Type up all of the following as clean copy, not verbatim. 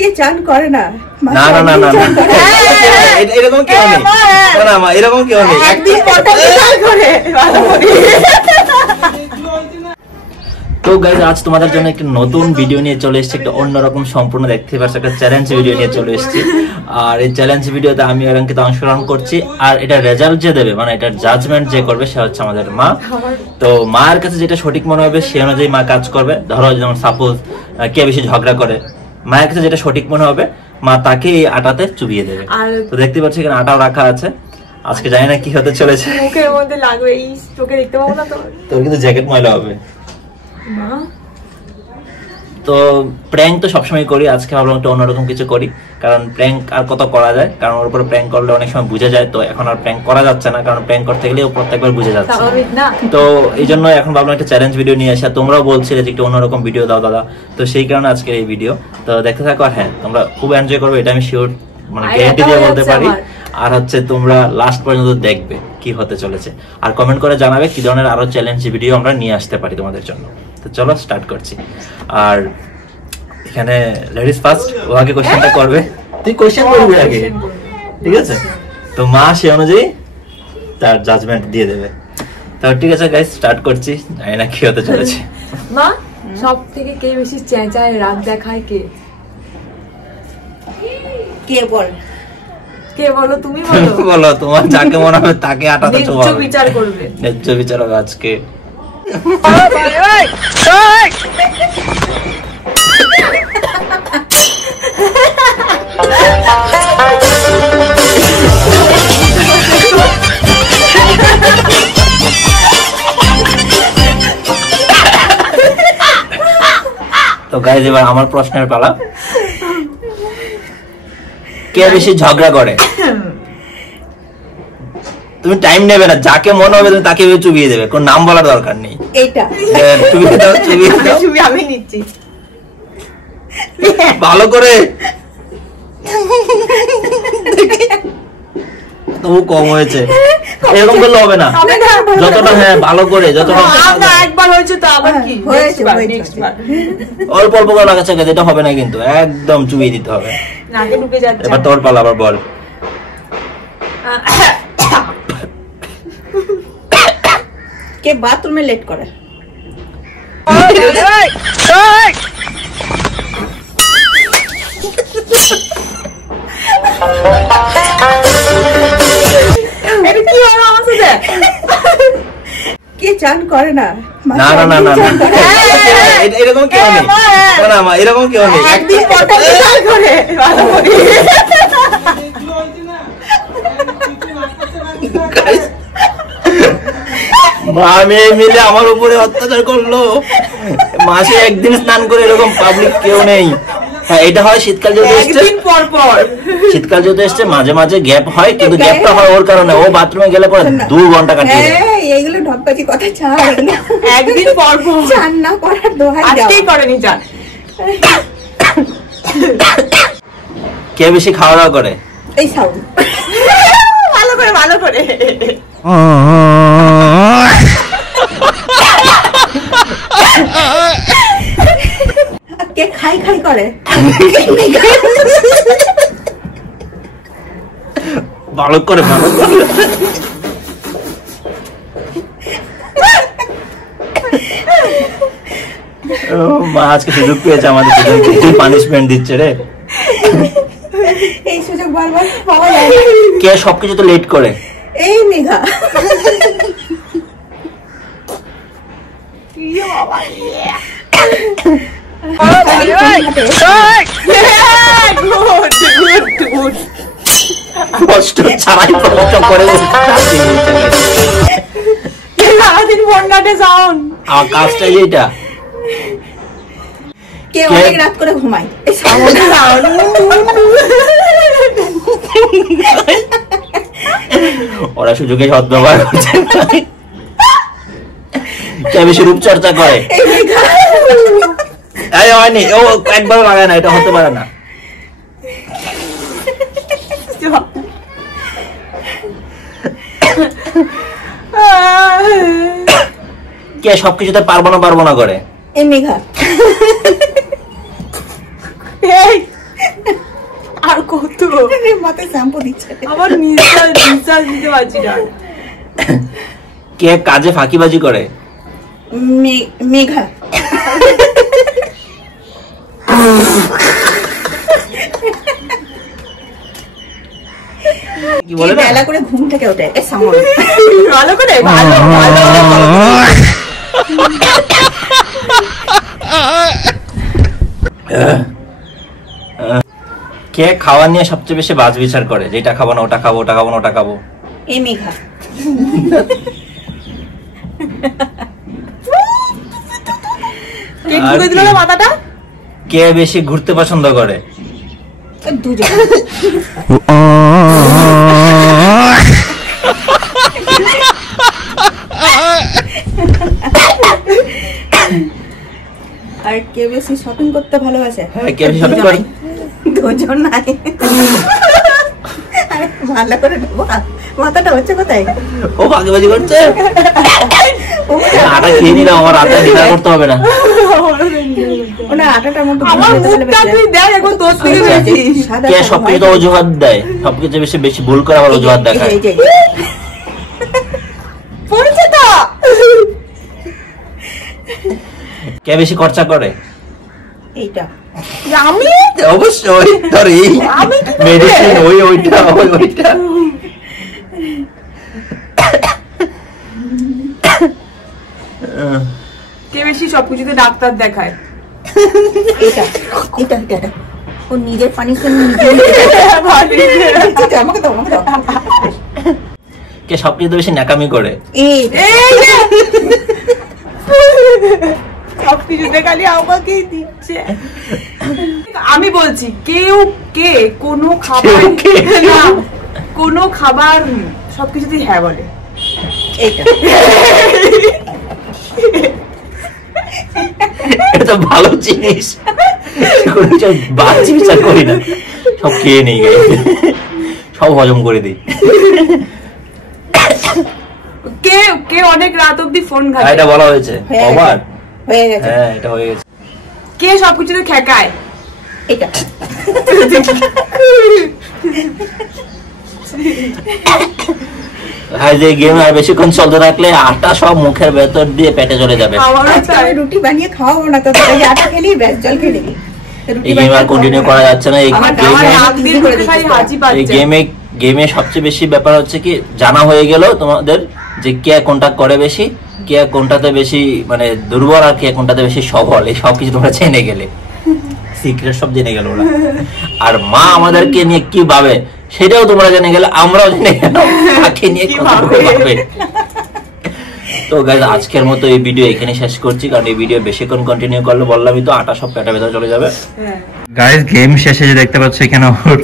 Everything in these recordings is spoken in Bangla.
কে চান করে না? না না না না এরকম কেউ নেই, না মা এরকম কেউ নেই। একদিন পরপর চান করে। তো গাইস আজ তোমাদের জন্য একটা নতুন ভিডিও নিয়ে চলে এসেছি, একটা অন্যরকম সম্পূর্ণ দেখতে পাচ্ছ একটা চ্যালেঞ্জ ভিডিও নিয়ে চলে এসেছি। আর এই চ্যালেঞ্জ ভিডিওতে আমি আর অঙ্কিত অংশগ্রহণ করছি, আর এটা রেজাল্ট যে দেবে মানে এটা জাজমেন্ট যে করবে সে হচ্ছে আমাদের মা। তো মার কাছে যেটা সঠিক মনে হবে সে অনুযায়ী মা কাজ করবে। ধরো যেমন সাপোজ কে বেশি ঝগড়া করে, মায়ের কাছে যেটা সঠিক মনে হবে মা তাকে এই আটাতে চুবিয়ে দেবে। তো দেখতে পাচ্ছি এখানে আটাও রাখা আছে। আজকে জানি না কি হতে চলেছে, মুখের মধ্যে লাগবে, এই চোখে দেখতে পাবো না। তোর কিন্তু জ্যাকেট ময়লা হবে। মা তো প্র্যাঙ্ক তো সবসময় করি, আজকে ভাবলাম একটু অন্যরকম কিছু করি, কারণ প্র্যাঙ্ক আর কত করা যায়, কারণ ওর উপরে প্র্যাঙ্ক করলে অনেক সময় বুঝে যায়। তো এখন আর প্র্যাঙ্ক করা যাচ্ছে না, কারণ প্র্যাঙ্ক করতে গেলে ও প্রত্যেকবার বুঝে যাচ্ছে। তো এই জন্য এখন ভাবলাম একটা চ্যালেঞ্জ ভিডিও নিয়ে আসা। তোমরাও বলছিলে যে একটু অন্যরকম ভিডিও দাও দাদা, তো সেই কারণে আজকের এই ভিডিও। তো দেখতে থাকো, আর হ্যাঁ তোমরা খুব এনজয় করবে এটা আমি শিওর, মানে গ্যারান্টি দিয়ে বলতে পারি। আর হচ্ছে তোমরা লাস্ট পর্যন্ত দেখবে কি হতে চলেছে, আর কমেন্ট করে জানাবে কি ধরনের আরো চ্যালেঞ্জ ভিডিও আমরা নিয়ে আসতে পারি তোমাদের জন্য। তো চলো স্টার্ট করছি। আর এখানে লেডিস ফার্স্ট, ও আগে কোশ্চেনটা করবে, তুই কোশ্চেন করবি আগে, ঠিক আছে? তো মা সে অনুযায়ী তার জাজমেন্ট দিয়ে দেবে। তো ঠিক আছে গাইস স্টার্ট করছি, জানি না কি হতে চলেছে। মা সব থেকে কে বেশি চেঁচায়, রাগ দেখায় কে? কে বল, কে বলো? তুমি বলো। বলো, তোমার যাকে মনে হবে তাকে আটাতে চুবাবে। ন্যায্য বিচার করবে, ন্যায্য বিচার হবে আজকে। তো গাইস এবার আমার প্রশ্নের পালা, কে বেশি ঝগড়া করে? তুমি টাইম নেবে না, যাকে মনে হবে তুমি তাকে চুবিয়ে দেবে, কোন নাম বলার দরকার নেই। এইটা চুবিয়ে দাও, চুবিয়ে দাও, আমি নিচ্ছি ভালো করে। তবু কম হয়েছে, এরকম করলে হবে না। যতটা হ্যাঁ ভালো করে, যতটা একবার হয়েছে তো আবার কি হয়েছে, অল্প অল্প করে লাগাচ্ছে, এটা হবে না কিন্তু, একদম চুবিয়ে দিতে হবে। নাকে ঢুকে যাচ্ছে। এবার তোর পালা, আবার বল। কে বাথরুমে লেট করে? কে চান করে না? না না না না এরকম কেউ নেই, না মা এরকম কেউ নেই। একদিন পরপর চান করে। মা মেয়ে মিলে আমার উপরে অত্যাচার করলো, মাসে একদিন স্নান করে, এরকম পাবলিক কেউ নেই। হ্যাঁ এটা হয় শীতকাল যেহেতু এসছে, শীতকাল যেহেতু এসছে মাঝে মাঝে গ্যাপ হয়, কিন্তু গ্যাপটা হয় ওর কারণে ও বাথরুমে গেলে পরে 2 ঘন্টা কাটিয়ে দেয়। এইগুলো ঢপকাচি কথা ছাড়, একদিন পর পর চান না করার দোহাই দাও। আজকেই করেনি চান। কে বেশি খাওয়া দাওয়া করে? এই সাউন্ড ভালো করে, ভালো করে। কে খাই খাই করে? ভালো করে, ভালো করে। মা আজকে সুযোগ পেয়েছে আমাদের দুজনকে, পানিশমেন্ট দিচ্ছে রে। এই সুযোগ বারবার পাওয়া যায়। কে সবকিছু তো লেট করে? এই মেঘা। কষ্ট ছাড়াই কষ্ট করে সারাদিন বন্যাটে সাউন্ড। আমার কাজটাই এটা। কে অনেক রাত করে ঘুমায়? এই সাউন্ড। ওরা সুযোগে সদ্ব্যবহার করছে। কে বেশি রূপচর্চা করে? হয়নি, ও একবার লাগায় না, এটা হতে পারে না। কে সবকিছুতে পারবো না করে? এই মেঘা। কত মাথায় শ্যাম্পু দিচ্ছে আবার নিঃশ্বাস দিতে পারছি না। কে কাজে ফাঁকিবাজি করে? মেঘা। কি বলে না? বেলা করে ঘুম থেকে ওঠে ভালো করে কে খাওয়া নিয়ে সবচেয়ে বেশি বাজ বিচার করে, যেটা খাবো না ওটা খাবো, ওটা খাবো না ওটা খাবো? এই মেঘা। মাথাটা। কে বেশি ঘুরতে পছন্দ করে? দুজন। আর কে বেশি শপিং করতে ভালোবাসে? কে বেশি শপিং করে? দুজন নাই। ভালো করে মাথাটা হচ্ছে কোথায়? ও ফাঁকিবাজি করছে। আটা খেয়ে নিলাম, আমার আটা ডিনার করতে হবে না। ওনা আটাটার মতো আমার মুখটা তুই দেখ এখন তোর থেকে বেশি। কে সবকিছু অজুহাত দেয়, সবকিছু বেশি বেশি ভুল করে আবার অজুহাত দেখায়। পড়ছে তো। কে বেশি খরচা করে? এইটা আমি অবশ্যই তোর এই মেডিসিন ওইটা কে বেশি সবকিছুতে ডাক্তার দেখায়? এটা ও নিজের পানিশমেন্ট নিজে আমাকে দাও। কে সবকিছু বেশি ন্যাকামি করে? এই সবকিছুতে খালি আমাকেই দিচ্ছে। আমি বলছি কে কোনো খাবার সবকিছুতেই হ্যাঁ বলে? এইটা এটা তো ভালো জিনিস, বাচ্চা বিচার করি না, সব খেয়ে নেই, সব হজম করে দিই। কে অনেক রাত অব্দি ফোন ঘাটে? এটা বলা হয়েছে কবার? হয়ে গেছে। হ্যাঁ এটা হয়ে গেছে। কে সবকিছুতে ঠেকায়? এটা গেম আর বেশিক্ষণ চলতে থাকলে আটা সব মুখের ভেতর দিয়ে পেটে চলে যাবে। রুটি বানিয়ে খাওয়াবো না তো, আটা খেলেই ব্যাস, জল খেলে এই গেম আর কন্টিনিউ করা যাচ্ছে না। এই গেমে সবচেয়ে বেশি ব্যাপার হচ্ছে কি, জানা হয়ে গেল তোমাদের যে কে কোনটা করে বেশি, কে কোনটাতে বেশি মানে দুর্বল, আর কে কোনটাতে বেশি সবল, এই সবকিছু তোমরা জেনে গেলে, সিক্রেট সব জেনে গেল ওরা। আর মা আমাদেরকে নিয়ে কি ভাবে সেটাও তোমরা জেনে গেলে, আমরাও জেনে গেল কাকে নিয়ে ভাবে। তো গাইস আজকের মতো এই ভিডিও এখানে শেষ করছি, কারণ এই ভিডিও বেশিক্ষণ কন্টিনিউ করলে বললামই তো আটা সব পেটের ভেতরে চলে যাবে। গাইস গেম শেষে যে দেখতে পাচ্ছ এখানে ওর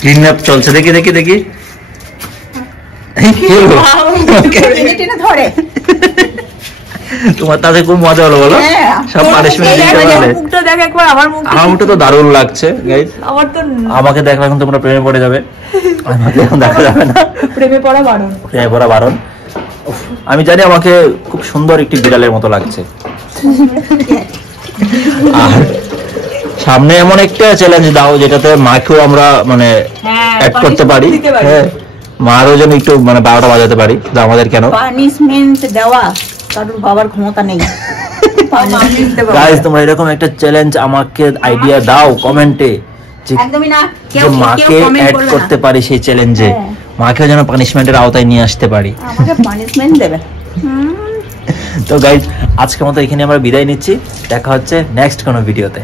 ক্লিন আপ চলছে, দেখি তোমার তাতে খুব মজা হলো বলো, সব পানিশমেন্ট দিতে পারলে। আমার মুখটা তো দারুণ লাগছে গাইস, আমাকে দেখলে এখন তোমরা প্রেমে পড়ে যাবে, আমাকে এখন দেখা যাবে না। প্রেমে পড়া বারণ। আমি জানি আমাকে খুব সুন্দর একটি বিড়ালের মতো লাগছে। আর সামনে এমন একটা চ্যালেঞ্জ দাও যেটাতে মাকেও আমরা মানে অ্যাড করতে পারি, হ্যাঁ মারও যেন একটু মানে 12টা বাজাতে পারি, আমাদের কেন পানিশমেন্ট দেওয়া কারোর বাবার ক্ষমতা নেই। গাইস তোমরা এরকম একটা চ্যালেঞ্জ আমাকে আইডিয়া দাও কমেন্টে, একদমই না কেউ মাকে অ্যাড করতে পারি সেই চ্যালেঞ্জে, মাকে যেন পানিশমেন্টের আওতায় নিয়ে আসতে পারি। আমাকে পানিশমেন্ট দেবে। তো গাইস আজকের মতো এখানে আমরা বিদায় নিচ্ছি, দেখা হচ্ছে নেক্সট কোনো ভিডিওতে।